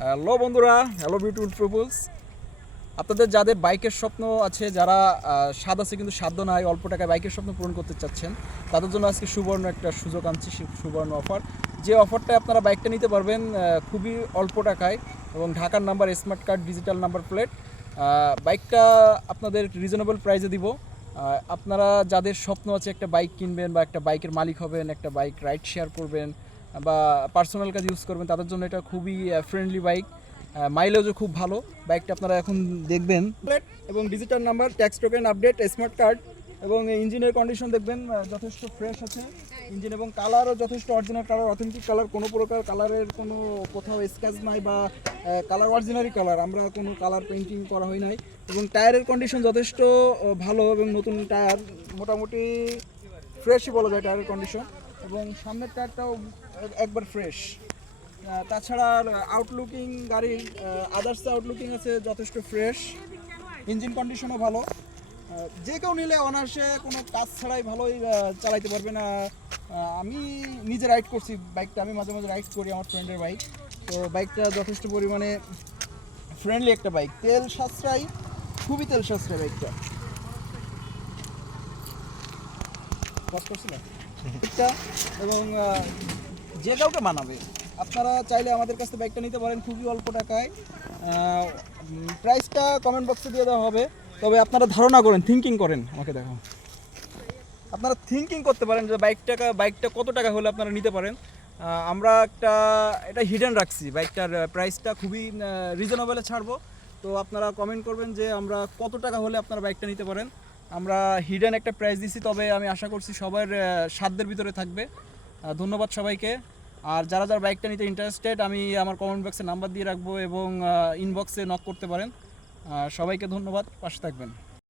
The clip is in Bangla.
হ্যালো বন্ধুরা, হ্যালো বিউটিফুল পিপলস। আপনাদের যাদের বাইকের স্বপ্ন আছে, যারা স্বাদ আছে কিন্তু সাধ্য নাই, অল্প টাকায় বাইকের স্বপ্ন পূরণ করতে চাচ্ছেন, তাদের জন্য আজকে সুবর্ণ একটা সুযোগ আনছি, সুবর্ণ অফার। যে অফারটায় আপনারা বাইকটা নিতে পারবেন খুবই অল্প টাকায়, এবং ঢাকার number, smart card, digital number plate. বাইকটা আপনাদের রিজনেবল প্রাইসে দিব। আপনারা যাদের স্বপ্ন আছে একটা বাইক কিনবেন বা একটা বাইকের মালিক হবেন, একটা বাইক রাইড শেয়ার করবেন বা পার্সোনাল কাজ ইউজ করবেন, তাদের জন্য এটা খুবই ফ্রেন্ডলি বাইক। মাইলেজও খুব ভালো। বাইকটা আপনারা এখন দেখবেন প্লেট এবং digital number, tax token update, smart card, এবং ইঞ্জিনের কন্ডিশন দেখবেন যথেষ্ট ফ্রেশ আছে ইঞ্জিন, এবং কালারও যথেষ্ট অরিজিনাল কালার, অথেন্টিক কালার, কোনো প্রকার কালারের কোনো কোথাও স্ক্র্যাচ নাই বা কালার অরিজিনালি কালার, আমরা কোনো কালার পেইন্টিং করা হয় নাই। এবং টায়ারের কন্ডিশন যথেষ্ট ভালো, এবং নতুন টায়ার, মোটামুটি ফ্রেশই বলা যায় টায়ারের কন্ডিশন। এবং সামনের টায়ারটাও একবার ফ্রেশ। তাছাড়া আউটলুকিং গাড়ির আদার্স আউটলুকিং আছে যথেষ্ট ফ্রেশ, ইঞ্জিন কন্ডিশনও ভালো। যে কেউ নিলে অনায়াসে কোনো কাজ ছাড়াই ভালোই চালাইতে পারবেন। আমি নিজে রাইড করছি বাইকটা, আমি মাঝে মাঝে রাইড করি আমার ফ্রেন্ডের বাইক। তো বাইকটা যথেষ্ট পরিমাণে ফ্রেন্ডলি একটা বাইক, তেল সাশ্রয়ী, খুবই তেল সাশ্রয়ী বাইকটা। বাইকটা এবং যে কাউকে মানাবে। আপনারা চাইলে আমাদের কাছ থেকে বাইকটা নিতে পারেন খুবই অল্প টাকায়। প্রাইসটা কমেন্ট বক্সে দিয়ে দেওয়া হবে, তবে আপনারা ধারণা করেন, থিঙ্কিং করেন, আমাকে দেখো, আপনারা থিঙ্কিং করতে পারেন যে বাইকটা কত টাকা হলে আপনারা নিতে পারেন। আমরা এটা হিডেন রাখছি, বাইকটার প্রাইসটা খুবই রিজনেবলে ছাড়বো। তো আপনারা কমেন্ট করবেন যে আমরা কত টাকা হলে আপনারা বাইকটা নিতে পারেন। আমরা হিডেন একটা প্রাইস দিছি, তবে আমি আশা করছি সবার সাধ্যের ভিতরে থাকবে। ধন্যবাদ সবাইকে। আর যারা যারা বাইকটা নিতে ইন্টারেস্টেড, আমি আমার কমেন্ট বক্সে নাম্বার দিয়ে রাখবো, এবং ইনবক্সে নক করতে পারেন। সবাইকে ধন্যবাদ, পাশে থাকবেন।